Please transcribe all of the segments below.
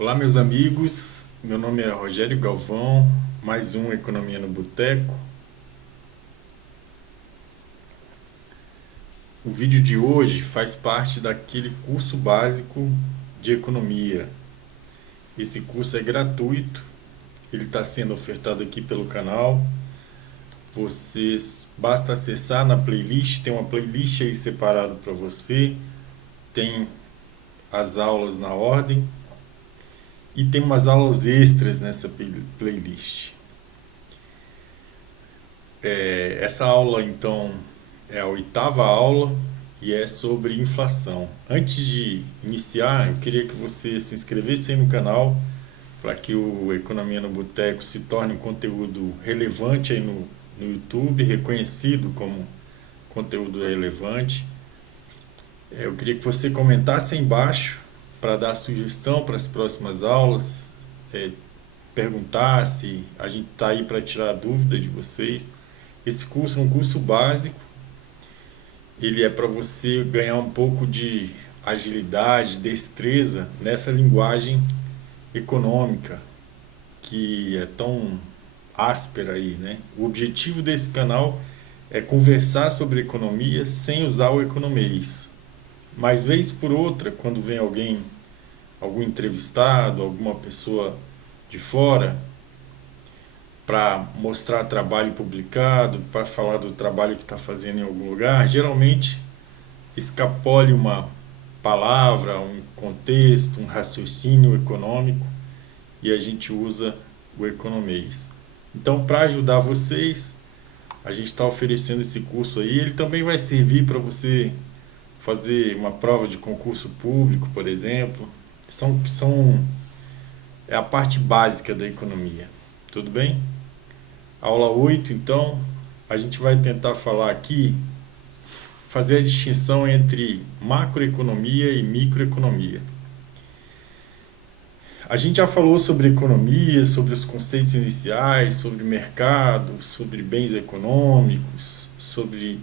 Olá, meus amigos. Meu nome é Rogério Galvão, mais um Economia no Boteco. O vídeo de hoje faz parte daquele curso básico de economia. Esse curso é gratuito, ele está sendo ofertado aqui pelo canal. Vocês basta acessar na playlist, tem uma playlist aí separada para você, tem as aulas na ordem e tem umas aulas extras nessa playlist. Essa aula, então, é a oitava aula e é sobre inflação. Antes de iniciar, eu queria que você se inscrevesse aí no canal para que o Economia no Boteco se torne um conteúdo relevante aí no YouTube, reconhecido como conteúdo relevante. Eu queria que você comentasse aí embaixo para dar sugestão para as próximas aulas, perguntasse, a gente está aí para tirar a dúvida de vocês. Esse curso é um curso básico, ele é para você ganhar um pouco de agilidade, destreza nessa linguagem econômica que é tão áspera aí, né? O objetivo desse canal é conversar sobre economia sem usar o economês. Mas vez por outra, quando vem alguém, algum entrevistado, alguma pessoa de fora, para mostrar trabalho publicado, para falar do trabalho que está fazendo em algum lugar, geralmente escapole uma palavra, um contexto, um raciocínio econômico e a gente usa o economês. Então, para ajudar vocês, a gente está oferecendo esse curso aí. Ele também vai servir para você fazer uma prova de concurso público, por exemplo. É a parte básica da economia. Tudo bem? Aula 8, então, a gente vai tentar falar aqui, fazer a distinção entre macroeconomia e microeconomia. A gente já falou sobre economia, sobre os conceitos iniciais, sobre mercado, sobre bens econômicos, sobre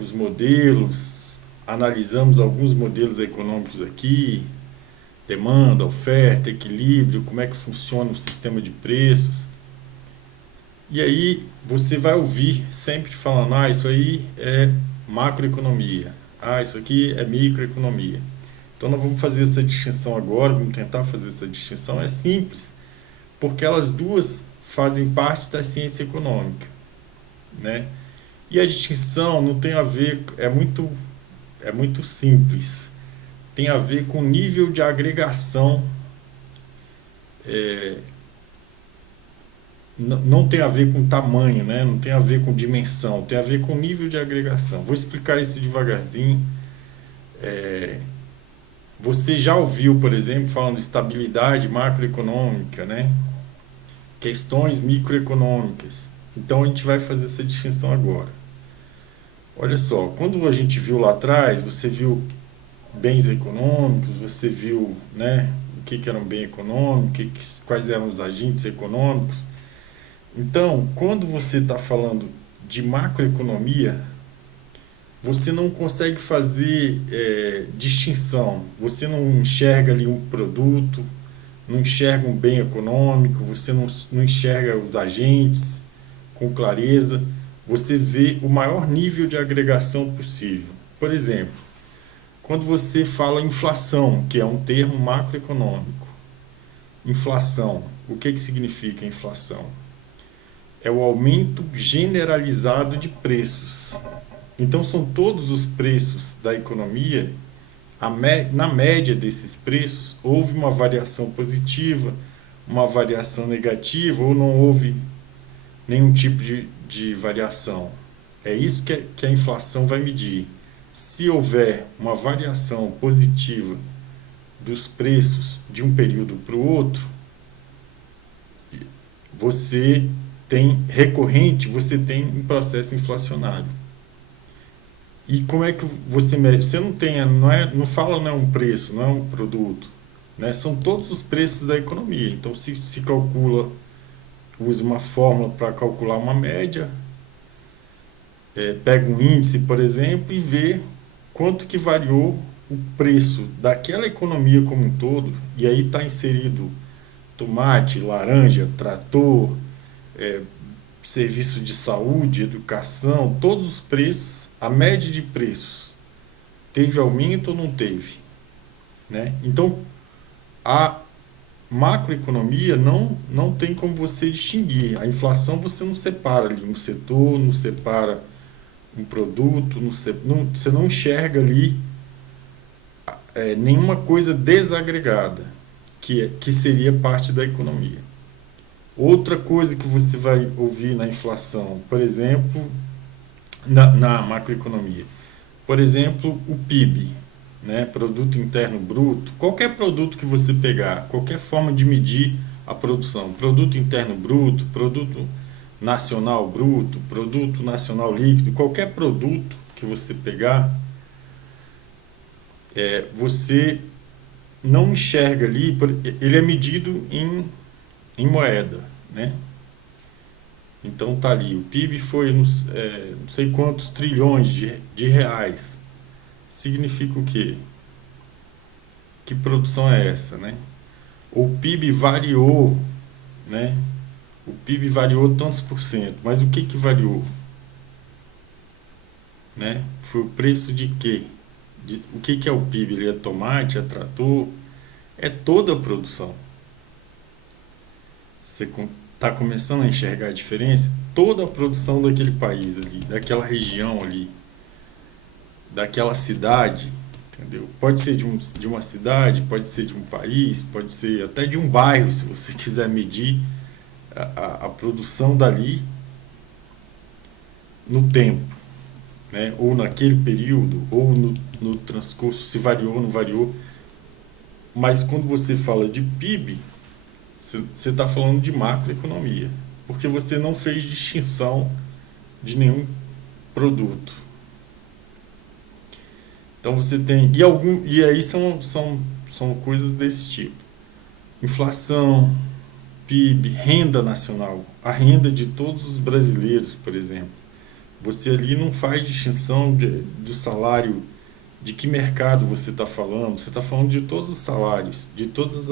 os modelos. Analisamos alguns modelos econômicos aqui, demanda, oferta, equilíbrio, como é que funciona o sistema de preços. E aí você vai ouvir sempre falando, isso aí é macroeconomia, isso aqui é microeconomia. Então nós vamos fazer essa distinção agora, vamos tentar fazer essa distinção, é simples, porque elas duas fazem parte da ciência econômica, né? E a distinção não tem a ver, é muito simples, tem a ver com o nível de agregação, não tem a ver com tamanho, né? Não tem a ver com dimensão, tem a ver com nível de agregação. Vou explicar isso devagarzinho. Você já ouviu, por exemplo, falando de estabilidade macroeconômica, né? Questões microeconômicas. Então a gente vai fazer essa distinção agora. Olha só, quando a gente viu lá atrás, você viu bens econômicos, você viu, né, o que era um bem econômico, quais eram os agentes econômicos. Então, quando você está falando de macroeconomia, você não consegue fazer distinção. Você não enxerga ali um produto, não enxerga um bem econômico, você não enxerga os agentes com clareza. Você vê o maior nível de agregação possível. Por exemplo, quando você fala inflação, que é um termo macroeconômico. Inflação, o que significa inflação? É o aumento generalizado de preços. Então são todos os preços da economia, na média desses preços, houve uma variação positiva, uma variação negativa ou não houve nenhum tipo de variação. É isso que a inflação vai medir. Se houver uma variação positiva dos preços de um período para o outro, você tem um processo inflacionário. E como é que você mede? Você não fala, não é um preço, não é um produto, né? São todos os preços da economia. Então se calcula, usa uma fórmula para calcular uma média, pega um índice, por exemplo, e vê quanto que variou o preço daquela economia como um todo, e aí está inserido tomate, laranja, trator, é, serviço de saúde, educação, todos os preços, a média de preços, teve aumento ou não teve? Né? Então, a macroeconomia não tem como você distinguir. A inflação você não separa ali um setor, não separa um produto, você não enxerga ali nenhuma coisa desagregada, que seria parte da economia. Outra coisa que você vai ouvir na inflação, por exemplo, na macroeconomia, por exemplo, o PIB, né, Produto Interno Bruto, qualquer produto que você pegar, qualquer forma de medir a produção, Produto Interno Bruto, Produto Nacional Bruto, Produto Nacional Líquido, qualquer produto que você pegar, você não enxerga ali, ele é medido em moeda, né? Então tá ali, o PIB foi não sei quantos trilhões de reais. Significa o quê? Que produção é essa, né? O PIB variou, né? O PIB variou tantos por cento, mas o que variou? Né? Foi o preço de quê? O que é o PIB? Ele é tomate, é trator, é toda a produção. Você está começando a enxergar a diferença? Toda a produção daquele país ali, daquela região ali, daquela cidade, entendeu? Pode ser de uma cidade, pode ser de um país, pode ser até de um bairro, se você quiser medir a produção dali no tempo, né? Ou naquele período, ou no transcurso, se variou ou não variou. Mas quando você fala de PIB, você está falando de macroeconomia, porque você não fez distinção de nenhum produto. Então você tem. E aí são coisas desse tipo: inflação, PIB, renda nacional, a renda de todos os brasileiros, por exemplo. Você ali não faz distinção do salário, de que mercado você está falando. Você está falando de todos os salários, de todas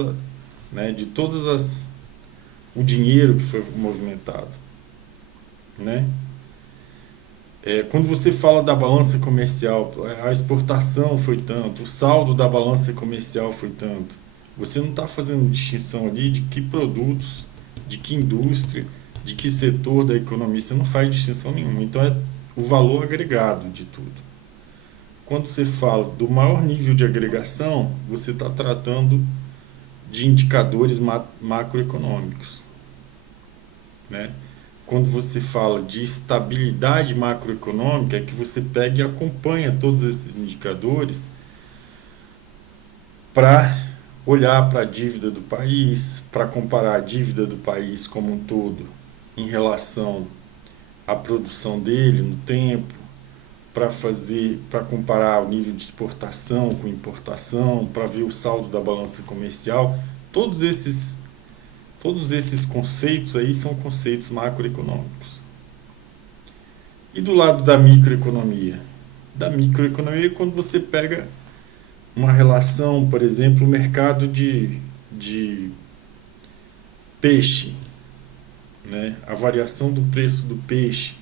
o dinheiro que foi movimentado, né? Quando você fala da balança comercial, a exportação foi tanto, o saldo da balança comercial foi tanto. Você não está fazendo distinção ali de que produtos, de que indústria, de que setor da economia. Você não faz distinção nenhuma. Então é o valor agregado de tudo. Quando você fala do maior nível de agregação, você está tratando de indicadores macroeconômicos, né? Quando você fala de estabilidade macroeconômica, é que você pega e acompanha todos esses indicadores para olhar para a dívida do país, para comparar a dívida do país como um todo em relação à produção dele no tempo, para comparar o nível de exportação com importação, para ver o saldo da balança comercial. Todos esses conceitos aí são conceitos macroeconômicos. E do lado da microeconomia? Da microeconomia, quando você pega uma relação, por exemplo, o mercado de peixe, né? A variação do preço do peixe,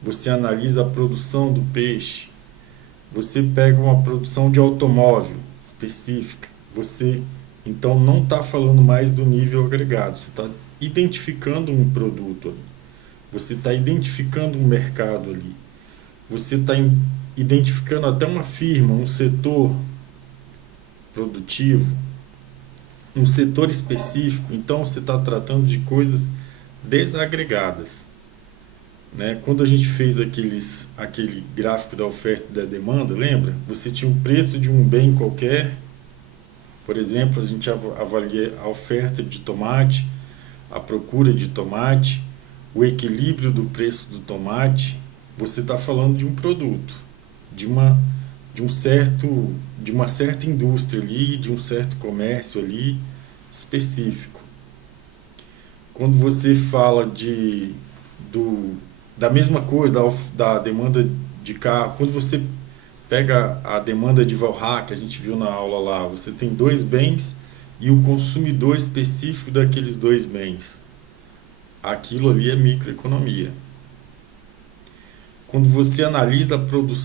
você analisa a produção do peixe, você pega uma produção de automóvel específica, você então não está falando mais do nível agregado, você está identificando um produto ali, você está identificando um mercado ali, você está identificando até uma firma, um setor produtivo, um setor específico. Então você está tratando de coisas desagregadas, né? Quando a gente fez aquele gráfico da oferta e da demanda, lembra? Você tinha o preço de um bem qualquer. Por exemplo, a gente avalia a oferta de tomate, a procura de tomate, o equilíbrio do preço do tomate. Você está falando de um produto, de uma certa indústria ali, de um certo comércio ali específico. Quando você fala da mesma coisa, da demanda de carro, quando você Pega a demanda de Valha, que a gente viu na aula lá. Você tem dois bens e o consumidor específico daqueles dois bens. Aquilo ali é microeconomia. Quando você analisa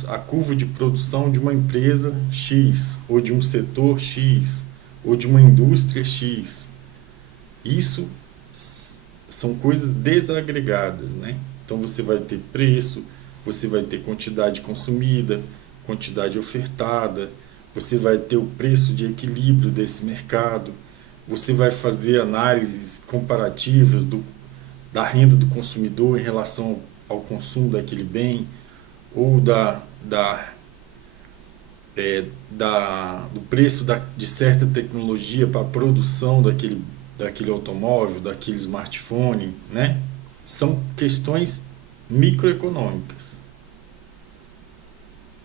a curva de produção de uma empresa X, ou de um setor X, ou de uma indústria X, isso são coisas desagregadas, né? Então você vai ter preço, você vai ter quantidade consumida, quantidade ofertada, você vai ter o preço de equilíbrio desse mercado, você vai fazer análises comparativas da renda do consumidor em relação ao consumo daquele bem, ou do preço de certa tecnologia para a produção daquele automóvel, daquele smartphone, né? São questões microeconômicas.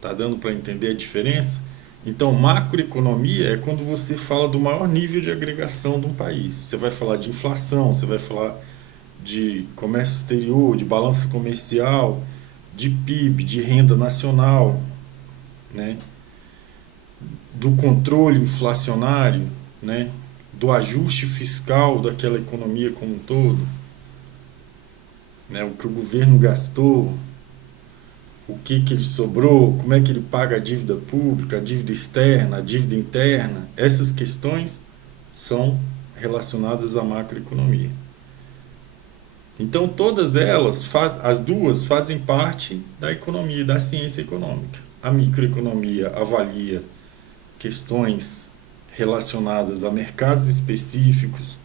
Tá dando para entender a diferença? Então, macroeconomia é quando você fala do maior nível de agregação de um país. Você vai falar de inflação, você vai falar de comércio exterior, de balança comercial, de PIB, de renda nacional, né? Do controle inflacionário, né? Do ajuste fiscal daquela economia como um todo, né? O que o governo gastou, o que ele sobrou, como é que ele paga a dívida pública, a dívida externa, a dívida interna. Essas questões são relacionadas à macroeconomia. Então todas elas, as duas, fazem parte da economia, da ciência econômica. A microeconomia avalia questões relacionadas a mercados específicos,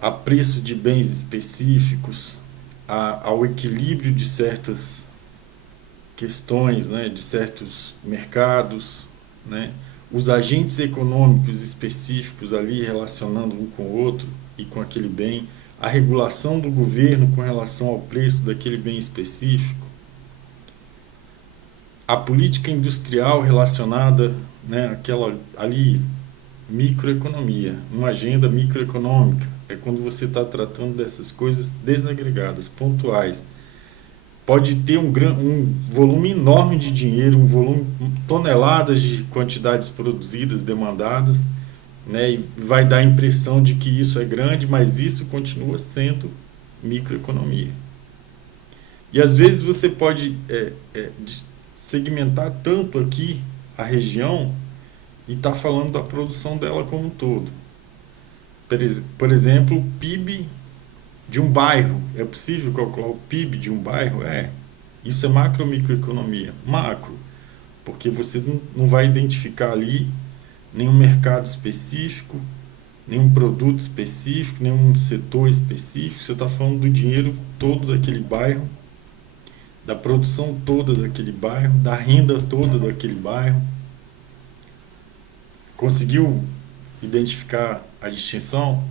a preço de bens específicos, ao equilíbrio de certas questões, né, de certos mercados, né, os agentes econômicos específicos ali relacionando um com o outro e com aquele bem, a regulação do governo com relação ao preço daquele bem específico, a política industrial relacionada, né, aquela ali, microeconomia, uma agenda microeconômica, é quando você está tratando dessas coisas desagregadas, pontuais. Pode ter um volume enorme de dinheiro, toneladas de quantidades produzidas, demandadas, né, e vai dar a impressão de que isso é grande, mas isso continua sendo microeconomia. E às vezes você pode segmentar tanto aqui a região e estar falando da produção dela como um todo. Por exemplo, o PIB de um bairro. É possível calcular o PIB de um bairro? Isso é macro ou microeconomia? Macro, porque você não vai identificar ali nenhum mercado específico, nenhum produto específico, nenhum setor específico. Você está falando do dinheiro todo daquele bairro, da produção toda daquele bairro, da renda toda daquele bairro. Conseguiu identificar a distinção?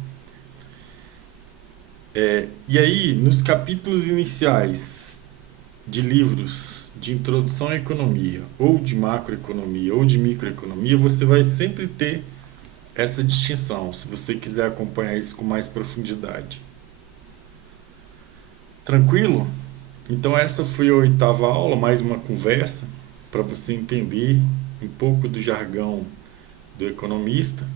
E aí, nos capítulos iniciais de livros de introdução à economia, ou de macroeconomia, ou de microeconomia, você vai sempre ter essa distinção, se você quiser acompanhar isso com mais profundidade. Tranquilo? Então essa foi a 8ª aula, mais uma conversa, para você entender um pouco do jargão do economista.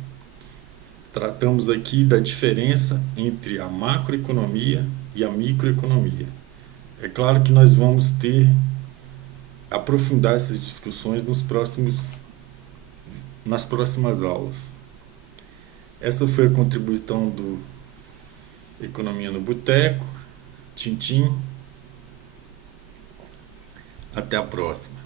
Tratamos aqui da diferença entre a macroeconomia e a microeconomia. É claro que nós vamos aprofundar essas discussões nas próximas aulas. Essa foi a contribuição do Economia no Boteco. Tchim, tchim. Até a próxima.